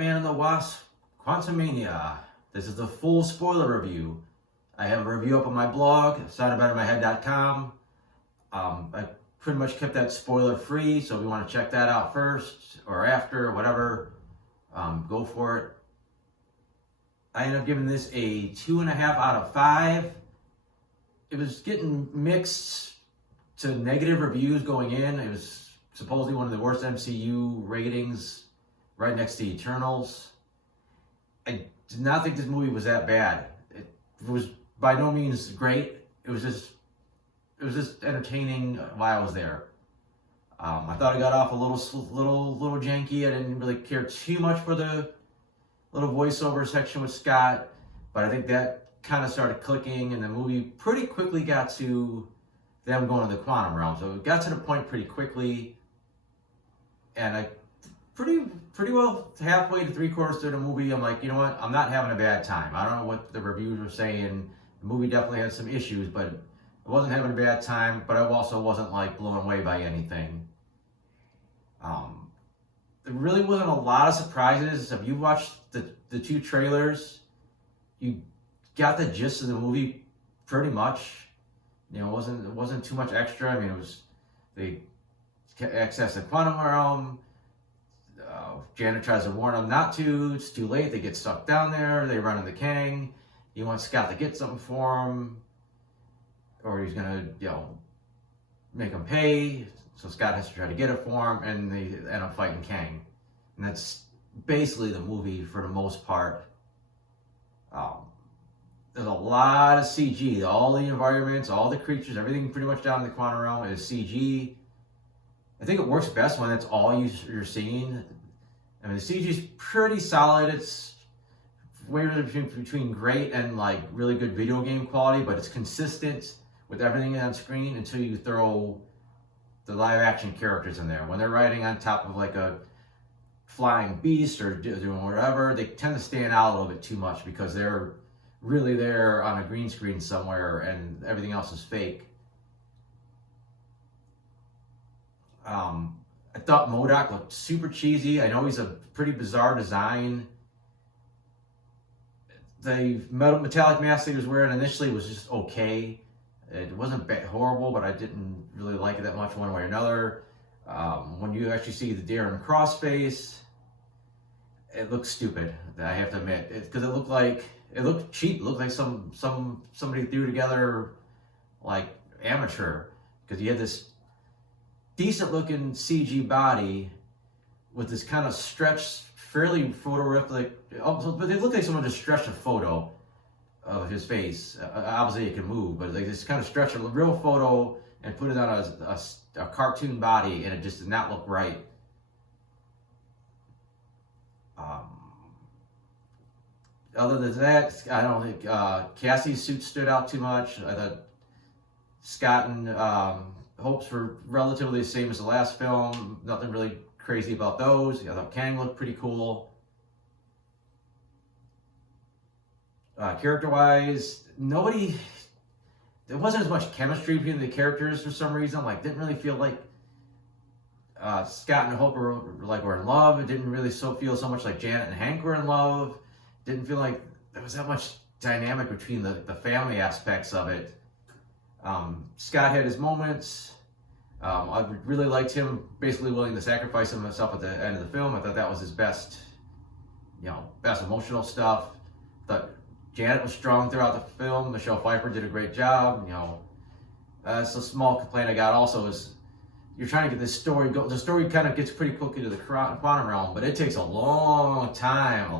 Ant-Man and the Wasp, Quantumania. This is the full spoiler review. I have a review up on my blog, soundedbettermyhead.com. I pretty much kept that spoiler free, so if you want to check that out first or after or whatever, go for it. I ended up giving this a 2.5 out of 5. It was getting mixed to negative reviews going in. It was supposedly one of the worst MCU ratings, right next to Eternals. I did not think this movie was that bad. It was by no means great. It was just entertaining while I was there. I thought it got off a little janky. I didn't really care too much for the little voiceover section with Scott, but I think that kind of started clicking, and the movie pretty quickly got to them going to the quantum realm. So it got to the point pretty quickly, and I pretty well halfway to 3/4 through the movie, I'm like, you know what? I'm not having a bad time. I don't know what the reviews were saying. The movie definitely had some issues, but I wasn't having a bad time. But I also wasn't like blown away by anything. There really wasn't a lot of surprises. If you watched the two trailers, you got the gist of the movie pretty much. You know, it wasn't too much extra. I mean, it was they access the quantum realm. Janet tries to warn them not to. It's too late. They get stuck down there. They run into Kang. He wants Scott to get something for him, or he's gonna, make him pay. So Scott has to try to get it for him, and they end up fighting Kang. And that's basically the movie for the most part. There's a lot of CG. All the environments, all the creatures, everything pretty much down in the quantum realm is CG. I think it works best when it's all you're seeing. I mean, the CG is pretty solid. It's way between great and like really good video game quality, but it's consistent with everything on screen until you throw the live action characters in there. When they're riding on top of like a flying beast or doing whatever, they tend to stand out a little bit too much because they're really there on a green screen somewhere and everything else is fake. I thought MODOK looked super cheesy. I know he's a pretty bizarre design. The metallic mask he was wearing initially was just okay. It wasn't horrible, but I didn't really like it that much one way or another. When you actually see the Darren Cross face, it looks stupid, I have to admit. Because it looked cheap. It looked like somebody threw together like amateur. Because you had this decent looking CG body with this kind of stretched, fairly photorealistic, but it looked like someone just stretched a photo of his face. Obviously it can move, but they just kind of stretched a real photo and put it on a cartoon body, and it just did not look right. Other than that, I don't think Cassie's suit stood out too much. I thought Scott and Hope's were relatively the same as the last film. Nothing really crazy about those. I thought Kang looked pretty cool. Character-wise, there wasn't as much chemistry between the characters for some reason. Like, didn't really feel like Scott and Hope were in love. It didn't really feel so much like Janet and Hank were in love. Didn't feel like there was that much dynamic between the family aspects of it. Scott had his moments. I really liked him basically willing to sacrifice himself at the end of the film. I thought that was his best emotional stuff. Thought Janet was strong throughout the film. Michelle Pfeiffer did a great job. That's a small complaint I got also is you're trying to get this story go. The story kind of gets pretty quickly to the quantum realm, but it takes a long time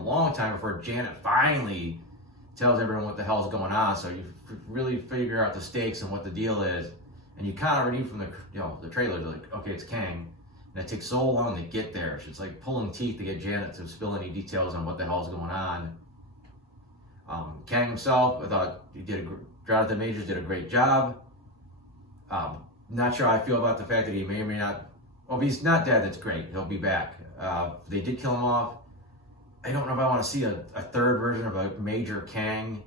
before Janet finally tells everyone what the hell is going on. So you really figure out the stakes and what the deal is, and you kind of already from the trailers like, okay, it's Kang, and it takes so long to get there. It's like pulling teeth to get Janet to spill any details on what the hell is going on. Kang himself, I thought Jonathan Majors did a great job. Not sure how I feel about the fact that he may or may not. Well, if he's not dead, that's great. He'll be back. They did kill him off. I don't know if I want to see a third version of a major Kang.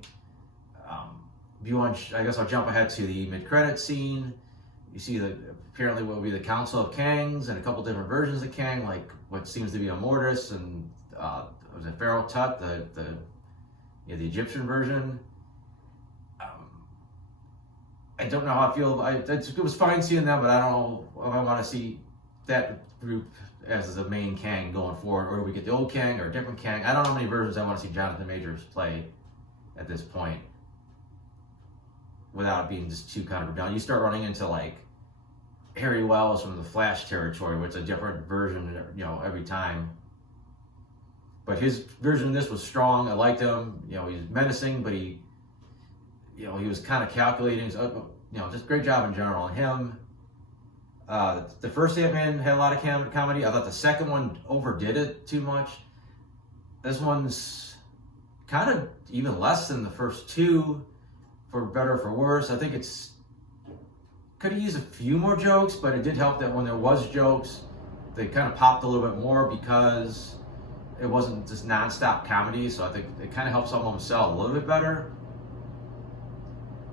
If you want, I guess I'll jump ahead to the mid-credit scene. You see apparently what will be the Council of Kangs and a couple different versions of Kang, like what seems to be a Mortis and was it Pharaoh Tut, the the Egyptian version. I don't know how I feel. It was fine seeing them, but I don't know if I want to see that group as the main Kang going forward, or we get the old Kang or a different Kang. I don't know how many versions I want to see Jonathan Majors play at this point without it being just too kind of redundant. You start running into like Harry Wells from the Flash territory, which is a different version, every time. But his version of this was strong. I liked him. He's menacing, but he was kind of calculating. So, just great job in general. And him, the first Ant-Man had a lot of comedy. I thought the second one overdid it too much. This one's kind of even less than the first two, for better or for worse. I think it's could have used a few more jokes, but it did help that when there was jokes, they kind of popped a little bit more because it wasn't just nonstop comedy. So I think it kind of helped some of them sell a little bit better.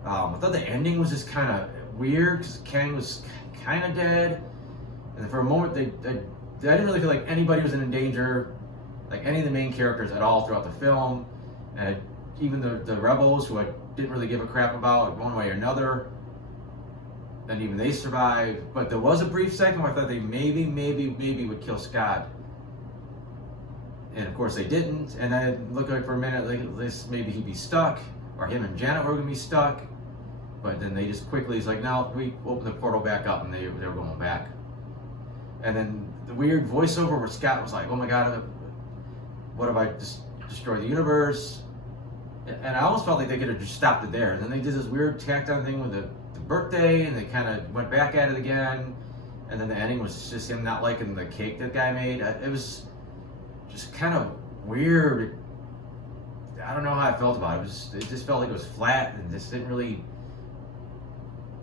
I thought the ending was just kind of weird because Kang was kind of dead, and for a moment I didn't really feel like anybody was in danger, like any of the main characters at all throughout the film, and even the rebels who I didn't really give a crap about one way or another, and even they survived. But there was a brief second where I thought they maybe would kill Scott, and of course they didn't. And then it looked like for a minute like this maybe he'd be stuck, or him and Janet were gonna be stuck. But then they just quickly, it's like, no, we opened the portal back up, and they were going back. And then the weird voiceover where Scott was like, oh my God, what if I just destroy the universe? And I almost felt like they could have just stopped it there. And then they did this weird tacked on thing with the birthday, and they kind of went back at it again. And then the ending was just him not liking the cake that guy made. It was just kind of weird. I don't know how I felt about it. It just felt like it was flat, and just didn't really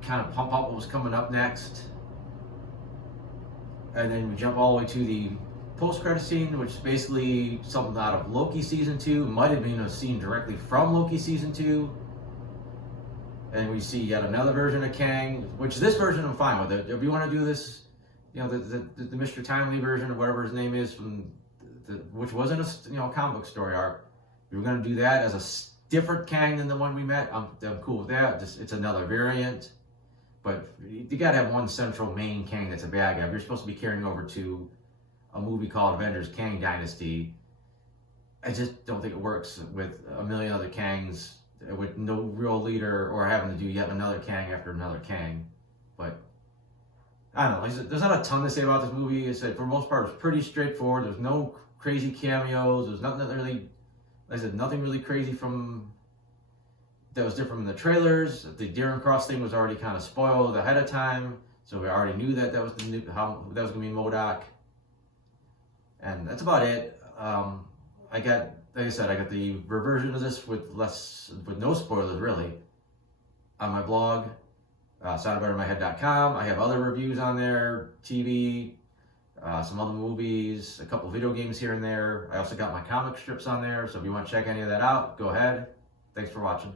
kind of pump up what was coming up next. And then we jump all the way to the post-credit scene, which is basically something out of Loki season 2. Might have been a scene directly from Loki season 2. And we see yet another version of Kang, which this version I'm fine with it. If you want to do this, the Mr. Timely version, or whatever his name is, from which wasn't a comic book story arc. If you're going to do that as a different Kang than the one we met, I'm cool with that. It's another variant. But you gotta have one central main Kang that's a bad guy. If you're supposed to be carrying over to a movie called Avengers Kang Dynasty, I just don't think it works with a million other Kangs, with no real leader, or having to do yet another Kang after another Kang. But I don't know, there's not a ton to say about this movie. It's for the most part, it's pretty straightforward. There's no crazy cameos. There's nothing that really, like I said, nothing really crazy that was different from the trailers. The Darren Cross thing was already kind of spoiled ahead of time, so we already knew that was going to be MODOK. And that's about it. Like I said, I got the reversion of this with no spoilers really on my blog, soundedbettermyhead.com. I have other reviews on there, TV, some other movies, a couple video games here and there. I also got my comic strips on there, so if you want to check any of that out, go ahead. Thanks for watching.